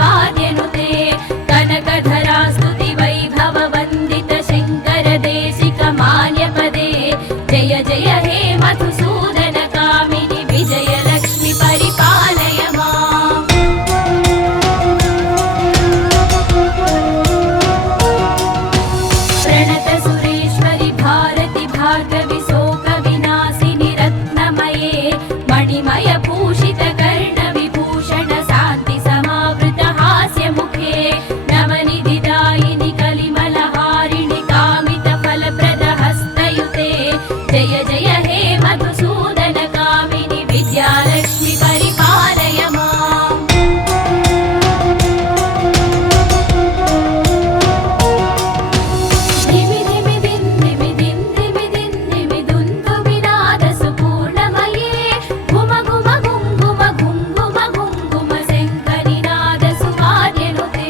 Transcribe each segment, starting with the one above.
वाद्यनुते कनकधरा स्तुति वैभव वन्दित शङ्कर देशिक मान्यपदे जय जय हे मधुसूदन कामिनि विजय लक्ष्मि परिपालय माम् प्रणत सुरेश्वरि भारति भार्गवि शोक विनाशिनि रत्नमये मणिमय भूषित कर्ण विभूषण शान्ति समावृत हास्य मुखे नवनिधिदायिनि कलिमलहारिणि कामित फलप्रद हस्तयुते जय जय हे मधुसूदन कामिनि विद्यालक्ष्मि परिपालय माम् धिमि धिमि दिन धिमि दिन धिमि दिन धिमि दुन्दु विनाद सुपूर्णमये घुम घुम घुम घुम घुम घुम घुम घुम शङ्करिनाद सुवाद्यनुते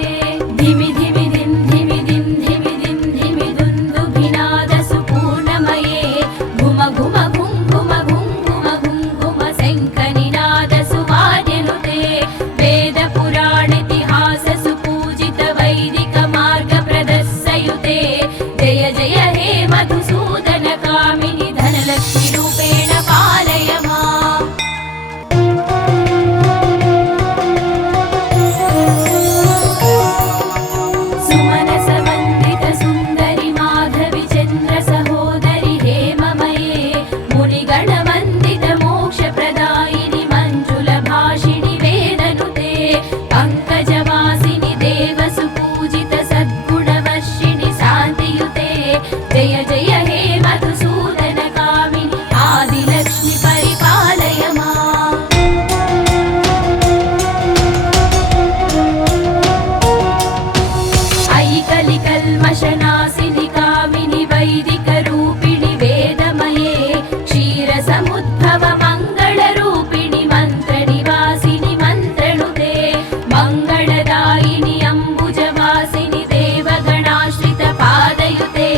धिमि धिमि दिन धिमि दिन धिमि दिन धिमि दुन्दु विनाद सुपूर्णमये घुम घुम घुम घुम घुम घुम घुम घुम शङ्करिनाद सुवाद्यनुते वेद पुराण इतिहास सुपूजित वैदिक मार्ग प्रदर्शयुते जय जय हे मधुसूदन कामिनि धनलक्ष्मि रूपेण पालय माम् सुमनस वन्दित सुन्दरि माधवि चन्द्र सहोदरि हेममये मुनिगण वन्दित मोक्षप्रदायिनि मञ्जुल भाषिणि वेदनुते पङ्कजवासिनि देव सुपूजित सद्गुणवर्षिणि शान्तियुते जय जय हे मधुसूदन कामिनि आदिलक्ष्मि परिपालय माम् अयि कलिकल्मषनाशिनि कामिनि वैदिकरूपिणि वेदमये क्षीरसमुद्भव मङ्गलरूपिणि मन्त्रनिवासिनि मन्त्रनुते मङ्गलदायिनि अम्बुजवासिनि देवगणाश्रित पादयुते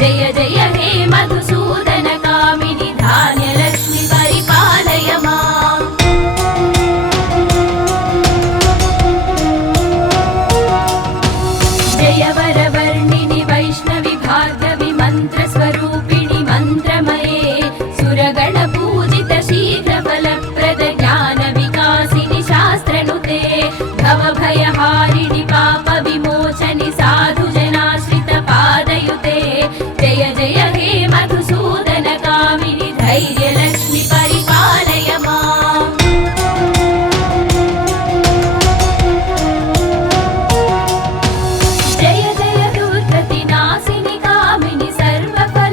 जय जय हे मधुसूदन कामिनि धान्यलक्ष्मि परिपालय माम् जय वरवर्णिनि वैष्णवि भार्गवि मन्त्रस्वरूपिणि मन्त्रमये सुरगण पूजित शीघ्र फलप्रद ज्ञान विकासिनि शास्त्रनुते भवभयहारिणि पाप विमोचनि साधु जनाश्रित पादयुते जय जय हे मधुसूदन कामिनि धैर्यलक्ष्मि परिपालय माम् जय जय दुर्गतिनाशिनि कामिनि सर्वफल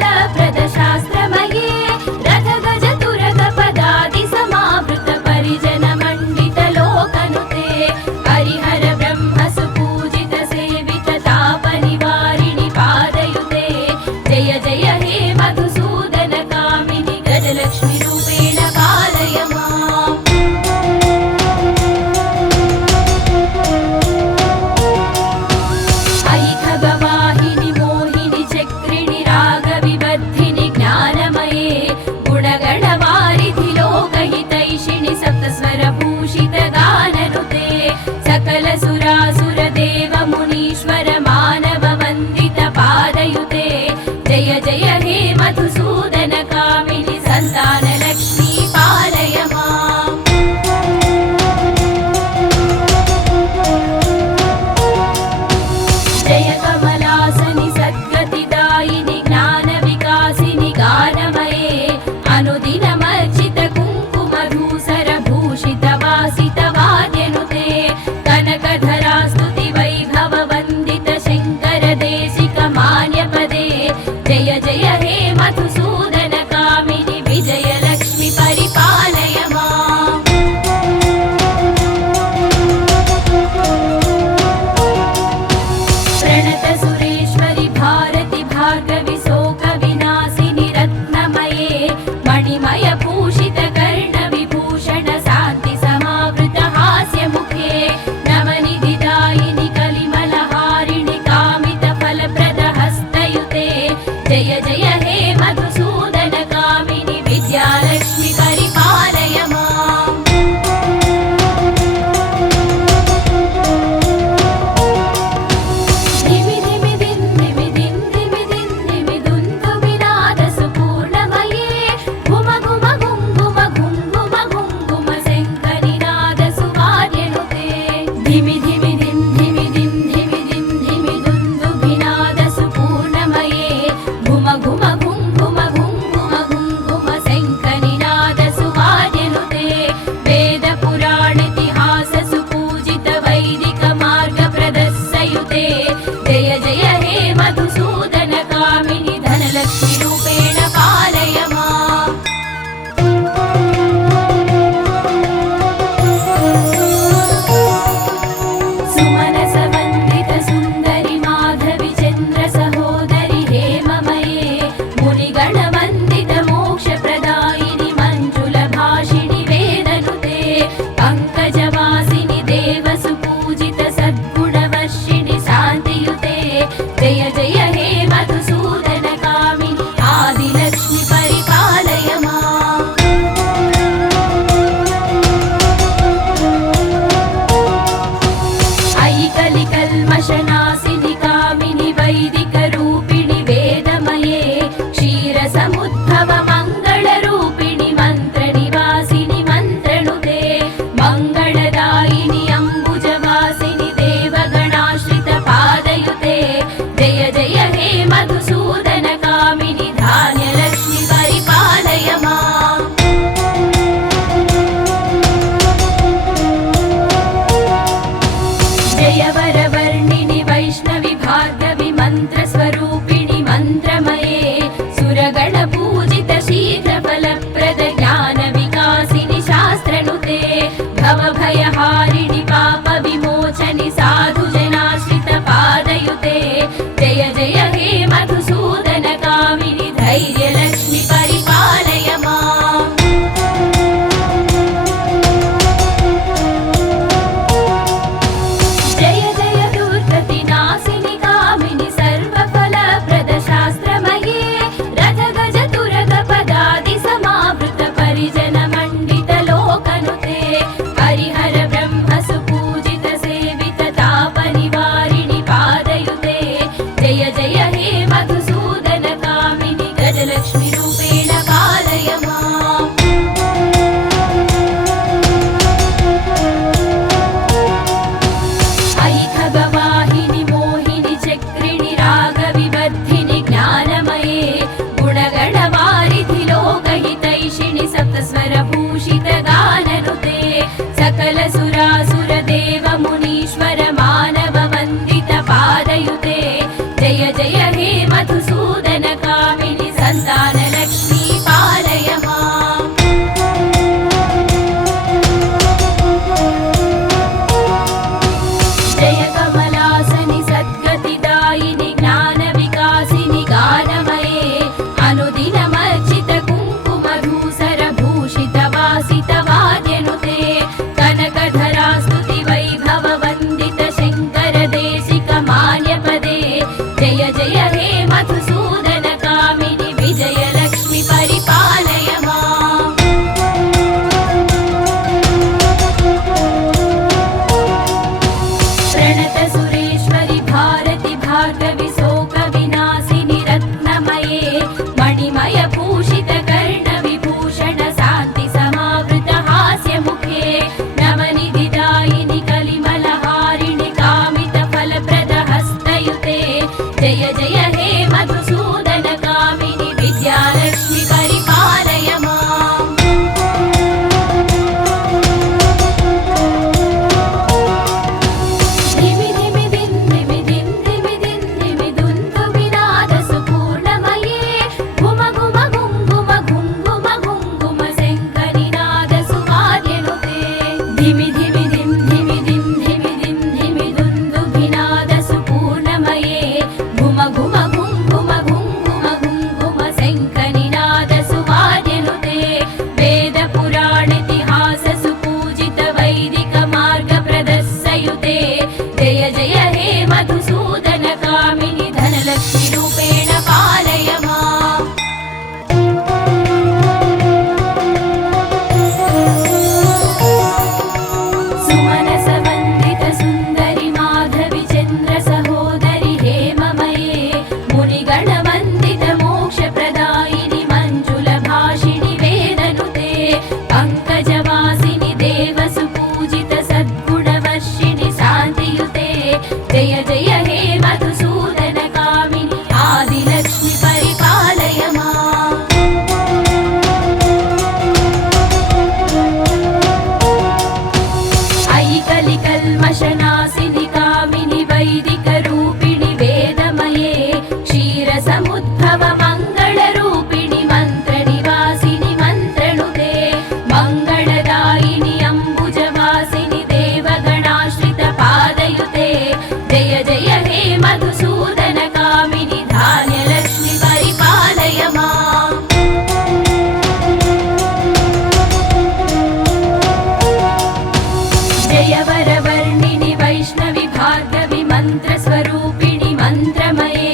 भार्गवि मन्त्रस्वरूपिणि मन्त्रमये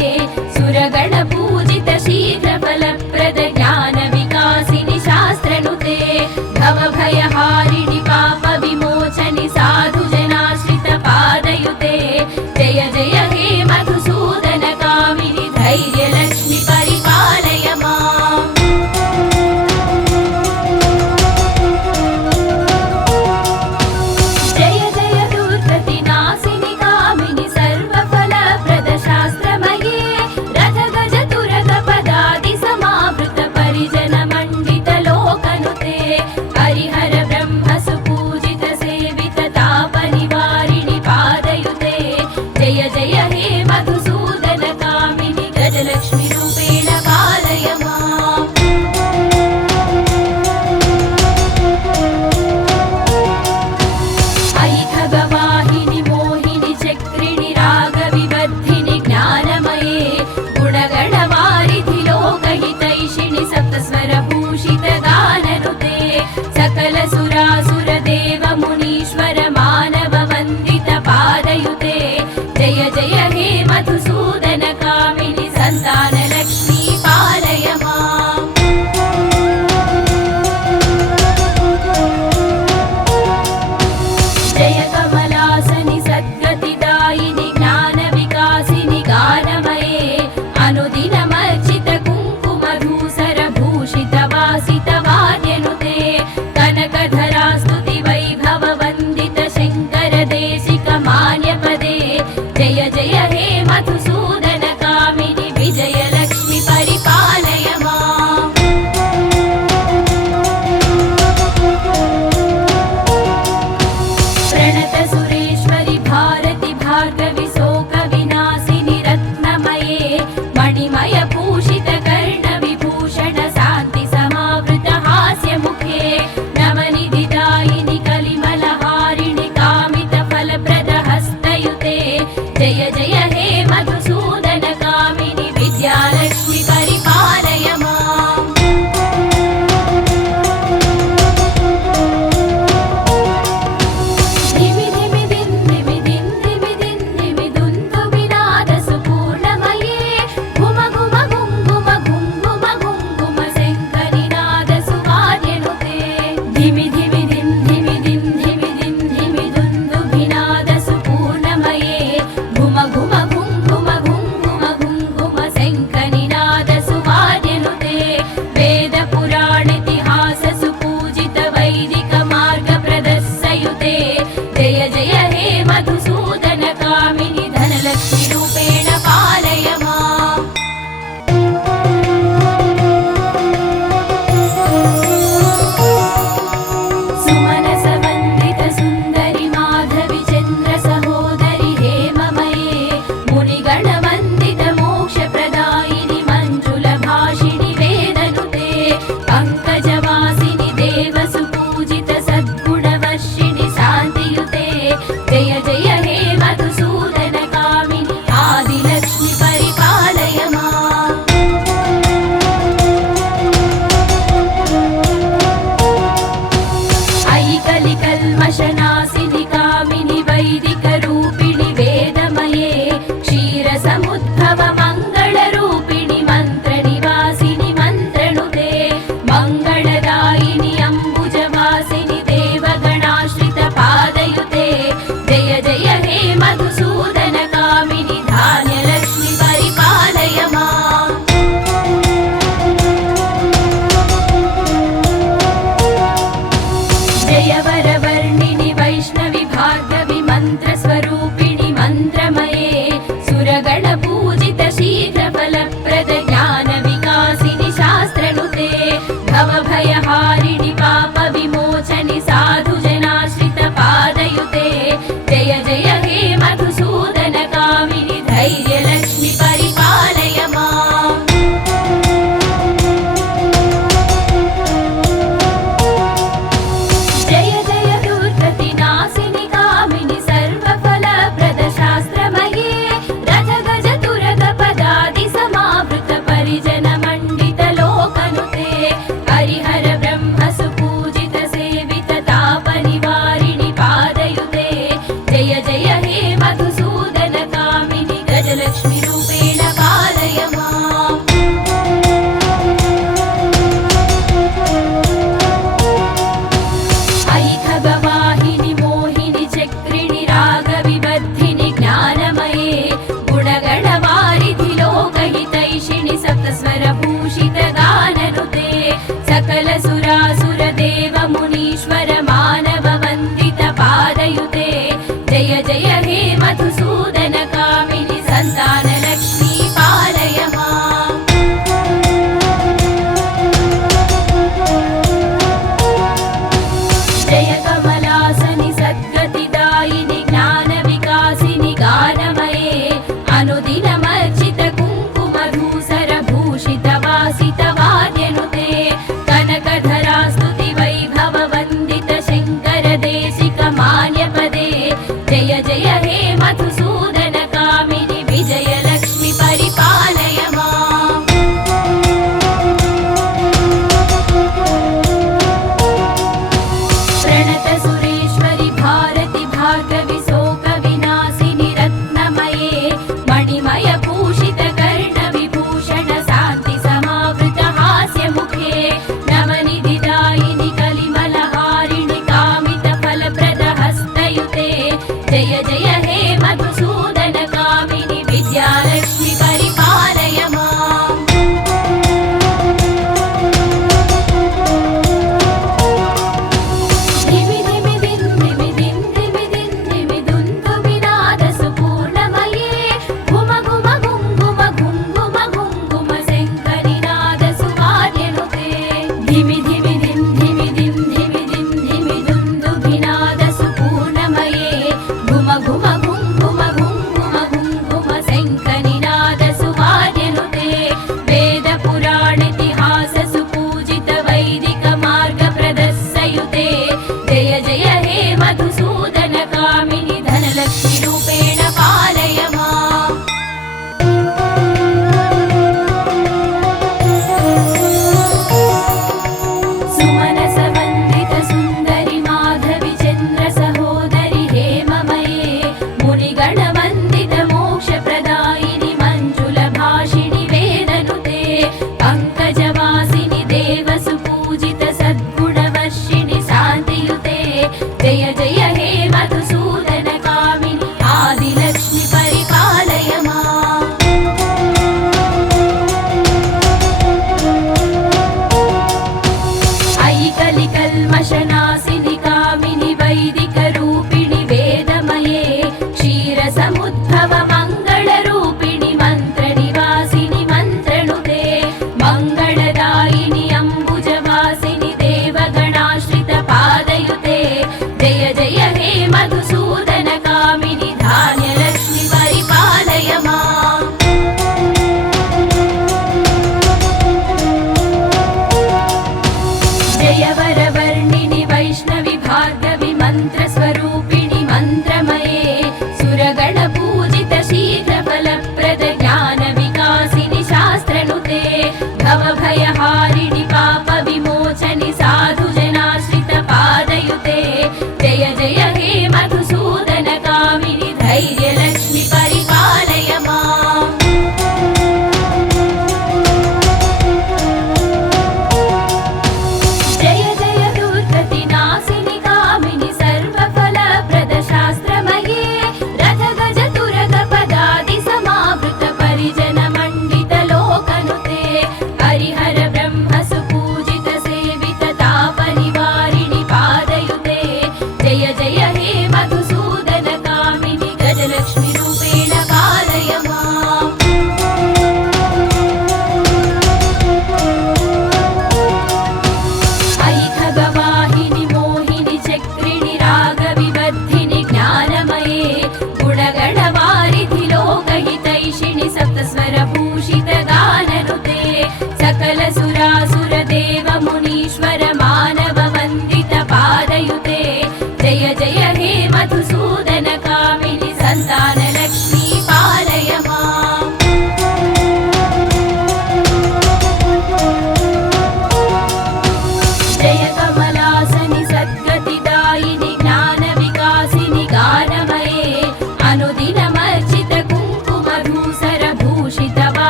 सुरगणपूजित शीघ्रफलप्रद ज्ञानविकासिनि शास्त्रनुते भवभयहारिणि पापविमोचनि साधुजनाश्रितपादयुते जय जय हे मधुसूदनकामिनि धैर्यलक्ष्मि परिपालय माम् जय जय दुर्गतिनाशिनि कामिनि सर्वफलप्रद शास्त्रमये रथगज तुरगपदादि समावृत परिजनमण्डित लोकनुते हरिहर ब्रह्म सुपूजित सेवित तापनिवारिणि पादयुते जय जय हे मधुसूदनकामिनि गजलक्ष्मि रूपेण पालय माम् अयि खगवाहिनि मोहिनि चक्रिणि रागविवर्धिनि ज्ञानमये गुणगणवारिधि लोकहितैषिणि सप्तस्वरभूषित गाननुते सकल सुरासुर देव मुनीश्वर मानव वन्दित पादयुते जय जय हे मधुसूदनकामिनि सन्तानलक्ष्मी पालय माम् जय कमलासनि सद्गतिदायिनि ज्ञानविकासिनि गानमये अनुदिनमर्चित कुङ्कुमधूसर भूषित वासित वाद्यनुते कनकधरा स्तुति वैभव वन्दित शङ्कर देशिक मान्यपदे जय जय हे मधुसूदनकामिनि विजयलक्ष्मि परिपालय माम् प्रणत सुरेश्वरि भारति भार्गवि शोकविनाशिनि रत्नमये मणिमय भूषित कर्णविभूषण शान्ति समावृत हास्यमुखे नवनिधिदायिनि कलिमलहारिणि कामित फलप्रद हस्तयुते जय जय हे मधुसूदनकामिनि विद्यालक्ष्मि परिपालय माम् धिमि धिमि दिन धिमि दिन धिमि दिन धिमि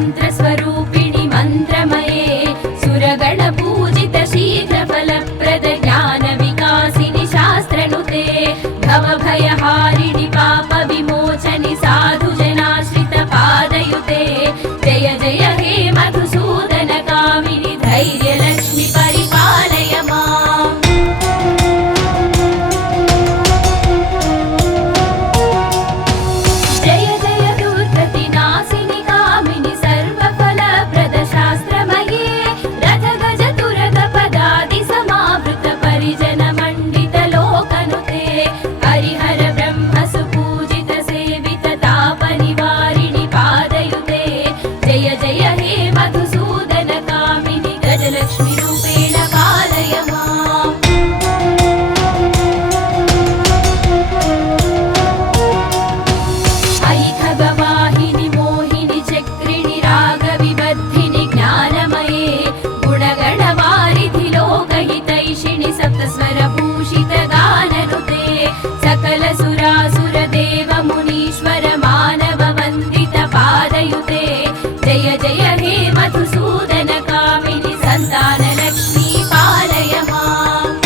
मन्त्रस्वरूपिणि मन्त्रमये सुरगणपूजित शीघ्रफलप्रद ज्ञानविकासिनि शास्त्रनुते भवभयहारिणि पापविमोचनि साधुजनाश्रितपादयुते जय जय हे मधुसूदनकामिनि धैर्यलक्ष्मि परिपालय माम् जय जय दुर्गतिनाशिनि कामिनि सर्वफलप्रद शास्त्रमये रथगज तुरगपदादि समावृत परिजनमण्डित लोकनुते हरिहर ब्रह्म सुपूजित सेवित तापनिवारिणि पादयुते जय जय हे मधुसूदनकामिनि गजलक्ष्मि रूपेण पालय माम् अयि खगवाहिनि मोहिनि चक्रिणि रागविबद्धिनि ज्ञानमये गुणगणवारिधि लोकहितैषिणि सप्तस्वरभूषित गाननुते सकल सुरासुर देव मुनीश्वर मानव वन्दित पादयुते जय जय हे मधुसूदनकामिनि सन्तानलक्ष्मी पालय माम्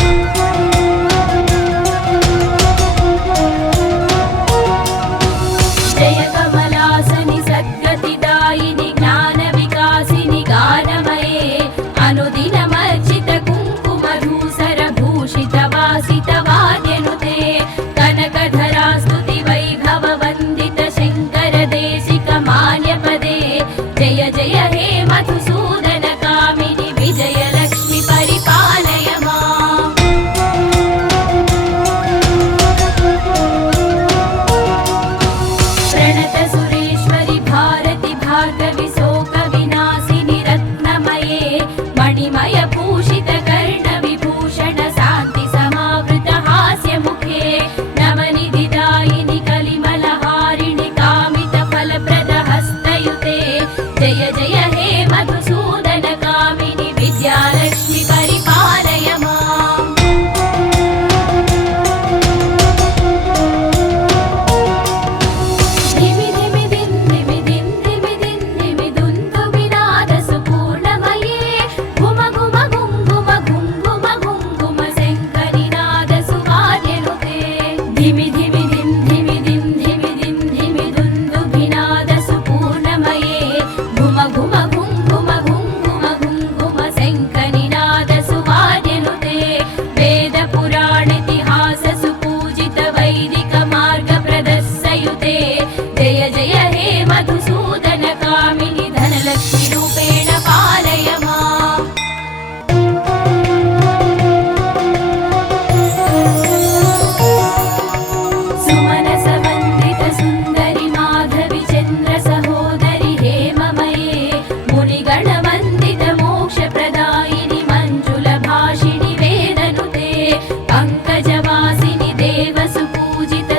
जय कमलासनि सद्गतिदायिनि ज्ञानविकासिनि गानमये अनुदिनमर्चित कुङ्कुमधूसर भूषित वासित वाद्यनुते कनकधरा स्तुति वैभव वन्दित शङ्कर देशिक मान्यपदे जय जय हे मधुसूदनकामिनि विजयलक्ष्मि परिपालय माम् प्रणत सुरेश्वरि भारति भार्गवि शोकविनाशिनि रत्नमये मणिमय भूषित कर्णविभूषण शान्ति समावृत हास्यमुखे नवनिधिदायिनि कलिमलहारिणि कामित फलप्रद हस्तयुते जय जय हे मधुसूदनकामिनि विद्यालक्ष्मि परिपालय माम् धिमि धिमि दिन् धिमि दिन् धिमि दिन् धिमि दुन्दुभिनाद सुपूर्णमये घुम घुम घुं घुम घुं घुम घुं घुम शङ्करिनाद सुवाद्यनुते धिमि धिमि दिन् धिमि दिन् धिमि दिन् धिमि दुन्दुभिनाद सुपूर्णमये घुम घुम घुं घुम घुं घुम घुं घुम शङ्करिनाद सुवाद्यनुते वेद पुराणेतिहास सुपूजित वैदिक मार्ग प्रदर्शयुते जय जय हे मधुसूदनकामिनि धनलक्ष्मि रूपेण पालय माम् सुमनस वन्दित सुन्दरि माधवि चन्द्र सहोदरि हेममये मुनिगण वन्दित मोक्षप्रदायिनि मञ्जुलभाषिणि वेदनुते पङ्कजवासिनि देव सुपूजित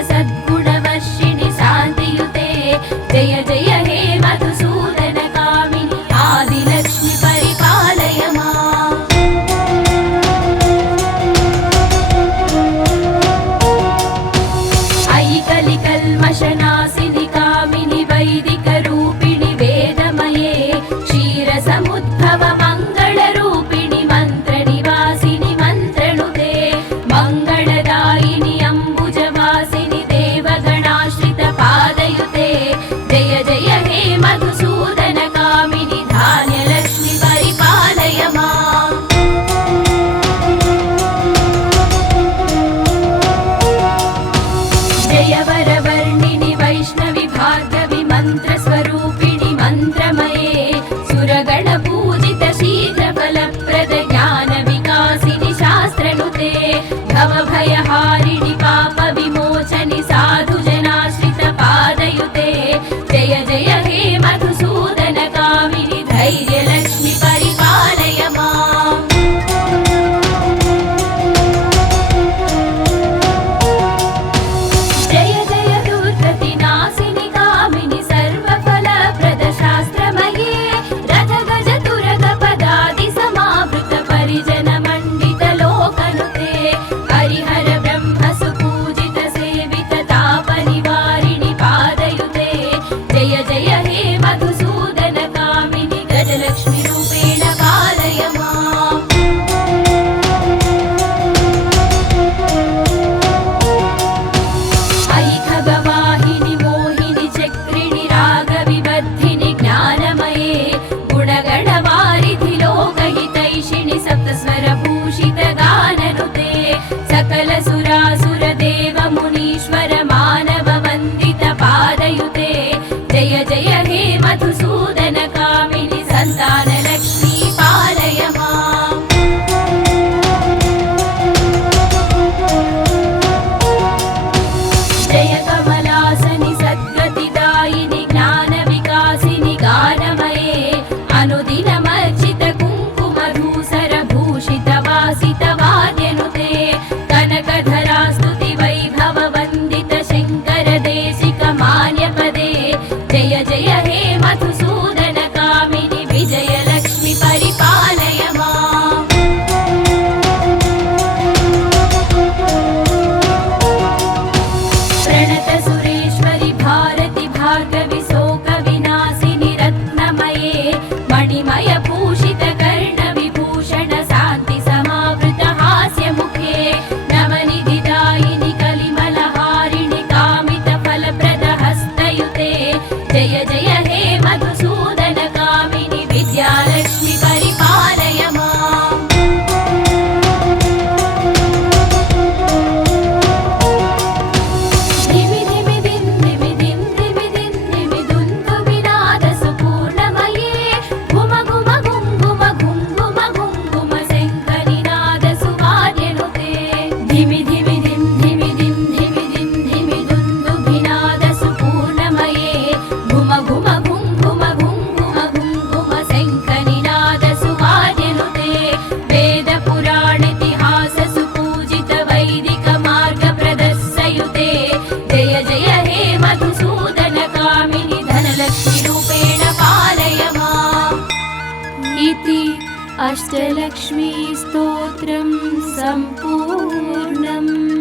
इति अष्टलक्ष्मी स्तोत्रं सम्पूर्णम्।